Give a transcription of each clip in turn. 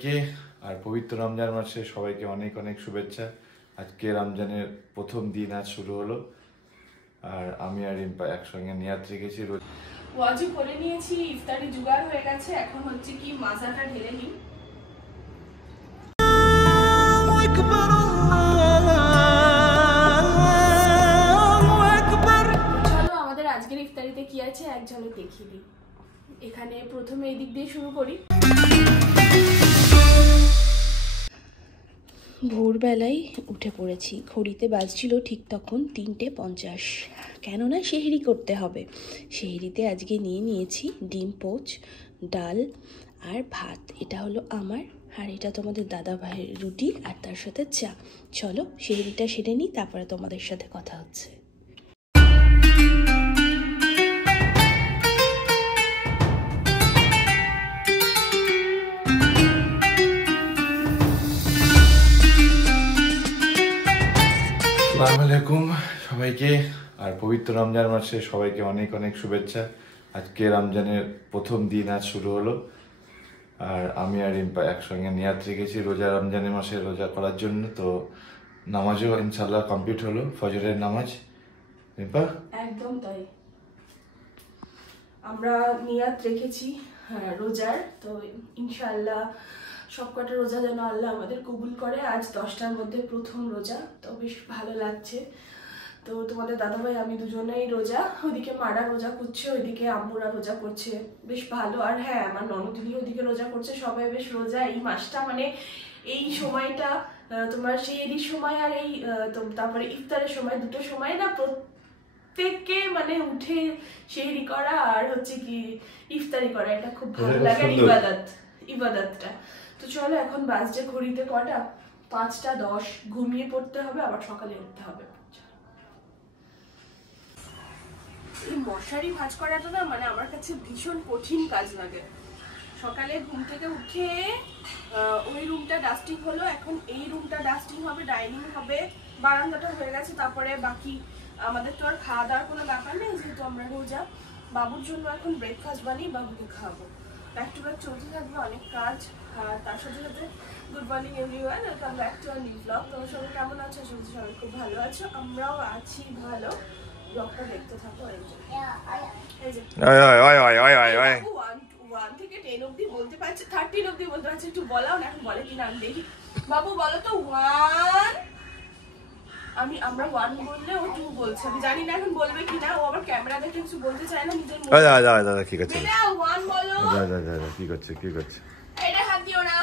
সবাইকে আর পবিত্র রমজান মাসে সবাইকে অনেক অনেক শুভেচ্ছা। আজকে রমজানের প্রথম দিন আজ শুরু হলো, আর আমি আর রিম্পা একসঙ্গে নিয়াত রেখেছি। ওয়াজু করে নিয়েছি, ইফতারি জোগাড় হয়ে গেছে, এখন হচ্ছে কি মাজাটা ঢেলে নিই। চলো আমাদের আজকের ইফতারিতে কি আছে এক ঝলক দেখিয়ে দিই। এখানে প্রথমে এই দিক দিয়ে শুরু করি। ভোরবেলায় উঠে পড়েছি, ঘড়িতে বাজছিল ঠিক তখন 3:50। কেননা সেহরি করতে হবে। সেহরিতে আজকে নিয়েছি ডিম পোচ, ডাল আর ভাত। এটা হলো আমার, আর এটা তোমাদের দাদা ভাইয়ের রুটি, আর তার সাথে চা। চলো সেহরিটা সেরে নিই, তারপরে তোমাদের সাথে কথা হচ্ছে। আসসালামু আলাইকুম সবাইকে, আর পবিত্র রমজান মাসে সবাইকে অনেক অনেক শুভেচ্ছা। আজকে রমজানের প্রথম দিন আজ শুরু হলো, আর আমি আর রিম্পা একসঙ্গে নিয়াত রেখেছি রোজা, রমজানের মাসে রোজা করার জন্য। তো নামাজও ইনশাল্লাহ কমপ্লিট হলো, ফজরের নামাজ। রিম্পা একদম তাই, আমরা নিয়াত রেখেছি রোজার। তো ইনশাআল্লাহ সবকটা রোজা যেন আল্লাহ আমাদের কবুল করে। আজ 10টার মধ্যে প্রথম রোজা, তো বেশ ভালো লাগছে। তো তোমাদের দাদাভাই আমি দুজনেই রোজা, ওইদিকে মারা রোজা করছে, ওইদিকে আম্মুরা রোজা করছে, বেশ ভালো। আর হ্যাঁ, আমার ননদিনী ওইদিকে রোজা করছে, সবাই বেশ রোজা। এই মাসটা মানে এই সময়টা তোমার সেহরির সময় আর এই তারপরে ইফতারের সময়, দুটো সময় না প্রত্যেককে মানে উঠে সেহরি করা আর হচ্ছে কি ইফতারি করা, এটা খুব ভালো লাগে ইবাদতটা। তো চলো এখন বাজছে ঘড়িতে কটা, 5:10। ঘুমিয়ে পড়তে হবে, আবার সকালে উঠতে হবে। এই মশারি ভাঁজ করাটা না মানে আমার কাছে ভীষণ কঠিন কাজ লাগে। সকালে ঘুম থেকে উঠে ওই রুমটা ডাস্টিং হলো, এখন এই রুমটা ডাস্টিং হবে, ডাইনিং হবে, বারান্দাটা হয়ে গেছে। তারপরে বাকি আমাদের তো আর খাওয়া দাওয়ার কোনো ব্যাপার নেই, যেহেতু আমরা রোজা। বাবুর জন্য এখন ব্রেকফাস্ট বানিয়ে বাবুকে খাওয়াবো। ব্যাক টু ব্যাক চলতে থাকবে অনেক কাজ। আর তার সাথে সাথে good morning everyone, welcome back to our new blog. তোমরা সবাই কেমন আছো? সবাই খুব ভালো আছো, আমরাও আছি ভালো। ব্লগটা দেখতে থাকো। এই যে 1 থেকে 10 অবধি বলতে পারছে, 13 অবধি বলতে পারছে। একটু বলাও না, এখন বলে কিনা আমি দেখি। বাবু বলো তো 1। আমরা 1 বললে ও 2 বলছে, আমি জানি না এখন বলবে কিনা। ও আবার ক্যামেরা দেখে কিছু বলতে চায় না, নিজের মুখে। দাদা কি করছে? 1 বলো। কি করছে? এটা হাত দিও না।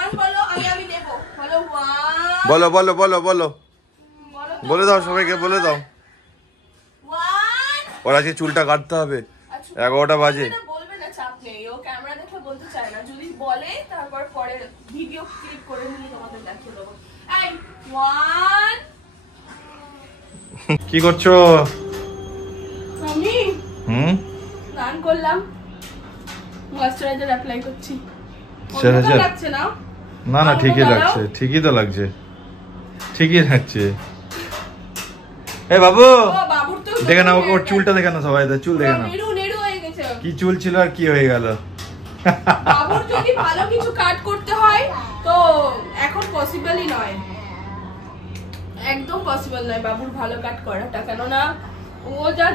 1 বলো, আমি দেব। বলো 1। বলো বলে দাও, সবাইকে বলে দাও। 1। ওর আজকে চুলটা কাটতে হবে, 11টা বাজে। বলবে না, চাপ নেই, ও ক্যামেরা দেখে বলতে চায় না। যদি বলে তারপর পরে ভিডিও ক্লিপ করে নিয়ে তোমাদের দেখিয়ে দেবো। এই 1। কি করছো? আমি স্নান করলাম, ময়েশ্চারাইজার অ্যাপ্লাই করছি। লাগছে না? না ঠিকই লাগছে, ঠিকই লাগছে। এ বাবু দেখে না, ওর চুলটা দেখে না, সবাই চুল দেখে না, নেড়ু হয়ে গেছে। কি চুল ছিল আর কি হয়ে গেল। বাবুর যদি ভালো কিছু কাট করতে হয় তো এখন পসিবলই নয়, একদম পসিবল নয় বাবুর ভালো কাট করাটা, কেননা ও যা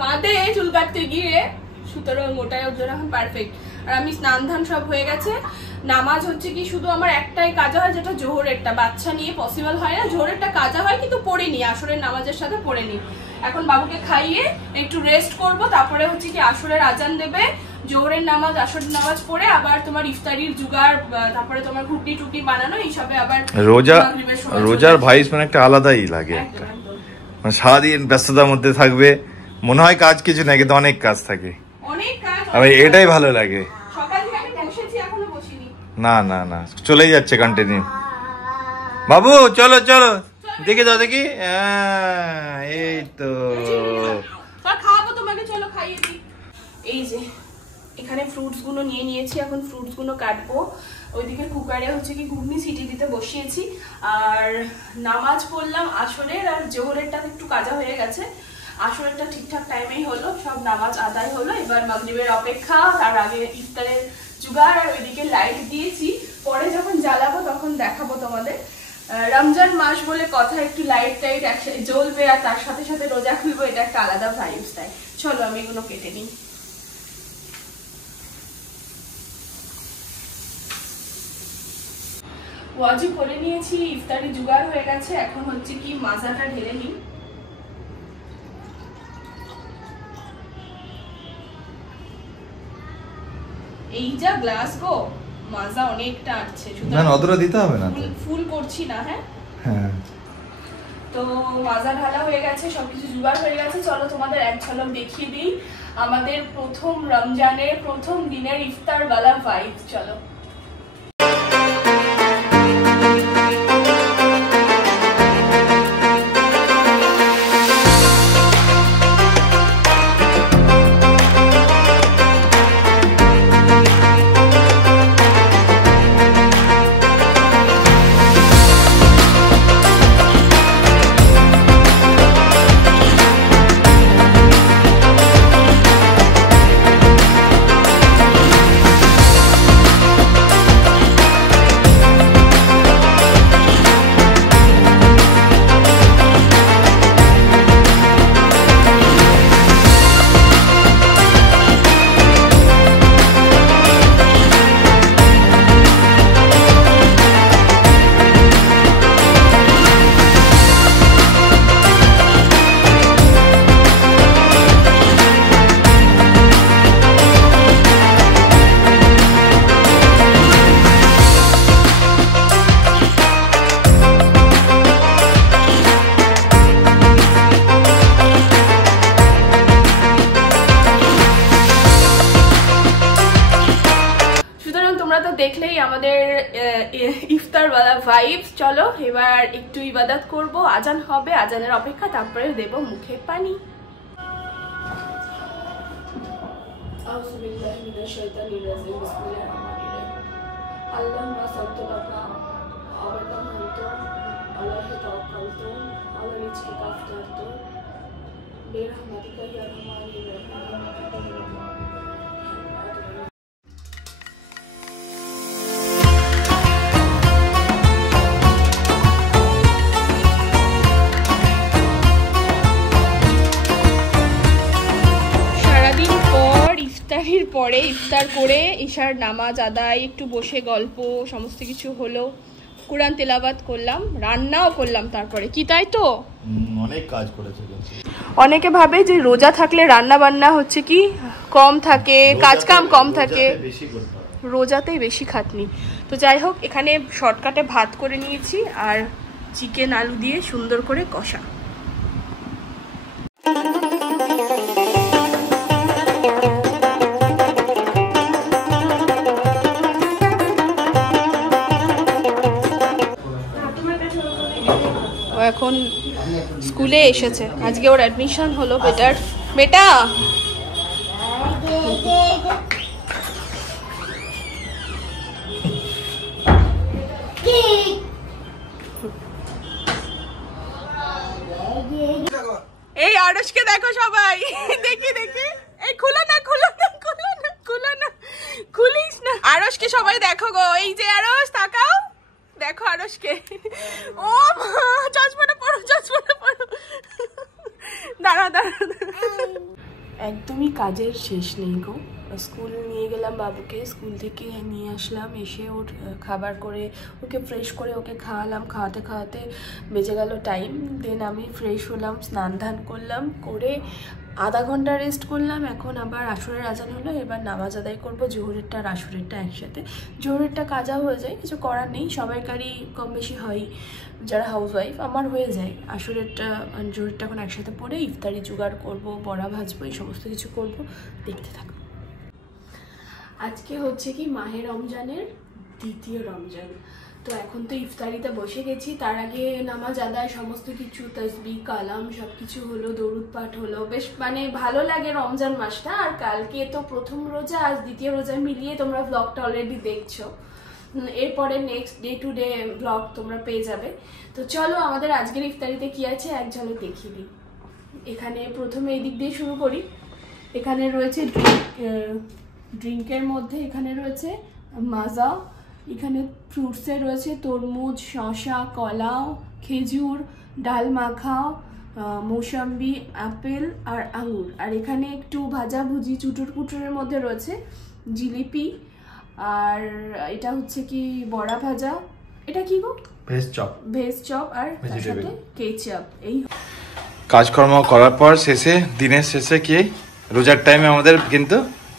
কাঁদে চুল কাটতে গিয়ে, সুতরাং ওটাই ওর জন্য এখন পারফেক্ট। আর আমি স্নান ধান সব হয়ে গেছে। নামাজ হচ্ছে কি শুধু আমার একটাই কাজা হয়, যেটা জোহরেরটা। বাচ্চা নিয়ে পসিবল হয় না, জোহরেরটা কাজা হয় কিন্তু পড়িনি, আসরের নামাজের সাথে পড়িনি। এখন বাবুকে খাইয়ে একটু রেস্ট করব, তারপরে হচ্ছে কি আসরের আজান দেবে, জোহরের নামাজ আসরের নামাজ পড়ে আবার তোমার ইফতারির জোগাড়, তারপরে তোমার ঘুগনি টুগনি বানানো, এইসবে আবার রোজার ভাইস মানে একটা আলাদাই লাগে। মানে সারাদিন ব্যস্ততার মধ্যে থাকবে, মনে হয় কাজ কিছু না, কিন্তু অনেক কাজ থাকে, এটাই ভালো লাগে। না চলেই যাচ্ছে কন্টিনিউ। বাবু চলো দেখে দাও, দেখি। এই তো খাওয়াবো তোমাকে, চলো খাইয়ে দিই। এই যে এখানে ফ্রুটস গুলো নিয়ে নিয়েছি, এখন ফ্রুটস গুলো কাটবো। ওইদিকে কুকারে হচ্ছে কি ঘুগনি সিটি দিতে বসিয়েছি। আর নামাজ পড়লাম আসরের, আর জোহরেরটা একটু কাজা হয়ে গেছে। আসরেরটা ঠিকঠাক টাইমেই হলো, সব নামাজ আদায় হলো। এবার মাগরিবের অপেক্ষা, তার আগে ইফতারের জুগাড় আর ওইদিকে লাইট দিয়েছি, পরে যখন জ্বালাবো তখন দেখাবো তোমাদের। রমজান মাস বলে কথা, একটু লাইট টাইট একসাথে জ্বলবে আর তার সাথে সাথে রোজা খুলবো, এটা একটা আলাদা ভাইবস দেয়। চলো আমি এগুলো কেটে নিই। ওয়াজু করে নিয়েছি, ইফতারি জোগাড় হয়ে গেছে, এখন হচ্ছে কি মাজাটা ঢেলে নিই। এই যা গ্লাস গো, মাজা অনেকটা আছে, না অতটা দিতে হবে না, ফুল করছি না। হ্যাঁ তো মাজা ঢালা হয়ে গেছে, সবকিছু জোগাড় হয়ে গেছে। চলো তোমাদের এক ঝলক দেখিয়ে দিই আমাদের প্রথম রমজানের প্রথম দিনের ইফতার ওয়ালা ভাইব। চলো দেখলেই আমাদের ইফতার ওয়ালা ভাইবস। চলো এবার একটু ইবাদত করব, আজান হবে, আজানের অপেক্ষা, তারপরে দেব মুখে পানি। আউযুবিল্লাহি মিনাশ শাইতানির রাজিম, বিসমিল্লাহির রহমানির রহিম। আল্লাহুম্মা সাল্লি আলা আবাদানতু আলাইহি তাওয়াক্কালতু আলা রিজকিকা আফতারতু বিরহমাতিকা ইয়া আরহামার রাহিমিন। ইফতারির পরে ইফতার করে ইশার নামাজ আদায়, একটু বসে গল্প, সমস্ত কিছু হলো, কোরআন তেলাওয়াত করলাম, রান্নাও করলাম তারপরে, কি তাই তো অনেক কাজ করেছে। অনেকে ভাবে যে রোজা থাকলে রান্না বান্না হচ্ছে কি কম থাকে, কাজ কাম কম থাকে, রোজাতেই বেশি খাটনি। তো যাই হোক, এখানে শর্টকাটে ভাত করে নিয়েছি আর চিকেন আলু দিয়ে সুন্দর করে কষা। এখন স্কুলে এসেছে, আজকে ওর অ্যাডমিশন হলো। বেটা এই আরশকে দেখো সবাই, দেখি দেখি, এই খুলো না খুলো না খুলো না খুলো না, খুলিস না। আরশকে সবাই দেখো গো, এই যে আরশ, তাকাও দেখো আরশকে। ও মা, চশমাটা পড়ো, চশমাটা পড়ো, দাঁড়া দাঁড়া। একদমই কাজের শেষ নেই গো। স্কুল নিয়ে গেলাম বাবুকে, স্কুল থেকে নিয়ে আসলাম, এসে ওর খাবার করে ওকে ফ্রেশ করে ওকে খাওয়ালাম, খাওয়াতে খাওয়াতে বেজে গেল টাইম। দেন আমি ফ্রেশ হলাম, স্নান ধান করলাম, করে আধা ঘন্টা রেস্ট করলাম। এখন আবার আসরের আজান হলো, এবার নামাজ আদায় করবো, জোহরেরটা আর আসরেরটা একসাথে। জোহরেরটা কাজা হয়ে যায়, কিছু করার নেই, সবাইকারই কম বেশি হয় যারা হাউসওয়াইফ, আমার হয়ে যায়। আসরেরটা জোহরেরটা এখন একসাথে পড়ে ইফতারি জোগাড় করবো, বড়া ভাজবো, এই সমস্ত কিছু করবো, দেখতে থাকবো। আজকে হচ্ছে কি মাহে রমজানের দ্বিতীয় রমজান। তো এখন তো ইফতারিতে বসে গেছি, তার আগে নামাজ আদায় সমস্ত কিছু, তাসবিহ কালাম সব কিছু হলো, দরুদ পাঠ হলো, বেশ মানে ভালো লাগে রমজান মাসটা। আর কালকে তো প্রথম রোজা, আজ দ্বিতীয় রোজা মিলিয়ে তোমরা ব্লগটা অলরেডি দেখছো, এরপরে next day to day vlog তোমরা পেয়ে যাবে। তো চলো আমাদের আজকের ইফতারিতে কি আছে এক ঝলক দেখিয়ে দিই। এখানে প্রথমে এই দিক দিয়ে শুরু করি। এখানে রয়েছে ড্রিঙ্কের মধ্যে এখানে রয়েছে মাজা, এখানে ফ্রুটসে রয়েছে তরমুজ, শসা, কলা, খেজুর, ডাল মাখা, মৌসম্বি, আপেল আর আঙুর। আর এখানে একটু ভাজাভুজি চুটুর পুটুরের মধ্যে রয়েছে জিলিপি, আর এটা হচ্ছে কি বড়া ভাজা, এটা কি গো? ভেজ চপ আর তার সাথে কেচাপ। এই কাজকর্ম করার পর শেষে, দিনের শেষে কি রোজার টাইমে আমাদের কিন্তু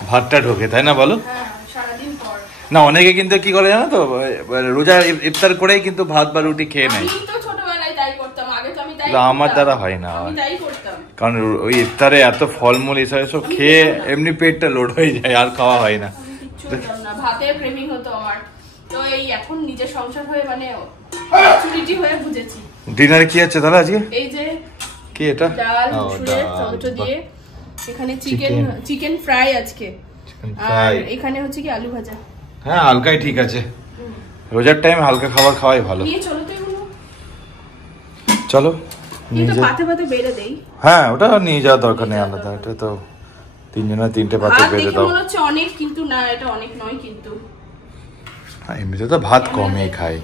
ভাতটা ঢোকে, তাই না বলো? সারাদিন পর না, অনেকে কিন্তু কি করে জানো তো, রোজা ইফতার করেই কিন্তু ভাত বা রুটি খেয়ে নেয়। আমি তো ছোটবেলায় তাই করতাম, আগে তো আমি তাই আমার দ্বারা হয় না, আমি তাই করতাম। কারণ ওই ইফতারে এত ফলমূল এসব খেয়ে এমনি পেটটা লোড হয়ে যায়, আর খাওয়া হয় না। ভাতের ক্রেভিং হতো আমার, তো এই এখন নিজের সংসার হয়ে মানে ম্যাচুরিটি হয়ে বুঝেছি। ডিনারে কি আছে তাহলে আজকে? এই যে কি এটা? ডাল, মুসুরের টমেটো দিয়ে, এখানে চিকেন ফ্রাই আজকে, আর এখানে হচ্ছে কি আলু ভাজা। হ্যাঁ, হালকাই ঠিক আছে, রোজার টাইম হালকা খাবার খাওয়াই ভালো। নিয়ে চলো তো এগুলো, চলো কিন্তু পাতে পাতে বেড়ে দেই। হ্যাঁ, ওটা নিয়ে যাওয়ার দরকার নেই আলাদা, এটা তো তিনজনের তিনটে পাতে বেড়ে দাও। মনে হচ্ছে অনেক, কিন্তু না, এটা অনেক নয় কিন্তু। হ্যাঁ, এমনিতে তো ভাত কমই খাই।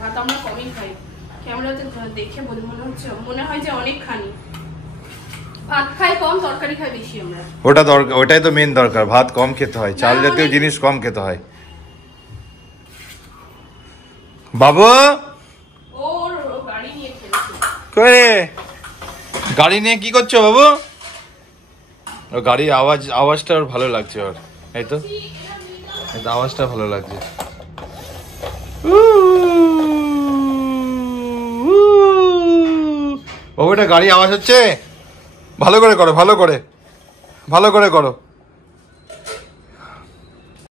ভাত আমরা কমই খাই, ক্যামেরাতে দেখে মনে হয় যে অনেক খানি। ভাত খাই কম, তরকারি খাই বেশি আমরা। ওটা দরকার, ওটাই তো মেন দরকার, ভাত কম খেতে হয়, চাল জাতীয় জিনিস কম খেতে হয়। বাবু ওর গাড়ি নিয়ে খেলছে। কই, গাড়ি নিয়ে কি করছো বাবু? ও গাড়ির আওয়াজটা ওর ভালো লাগছে, ওর এই তো আওয়াজটা ভালো লাগছে। বাবু, এটা গাড়ি আওয়াজ হচ্ছে, ভালো করে করো, ভালো করে করো।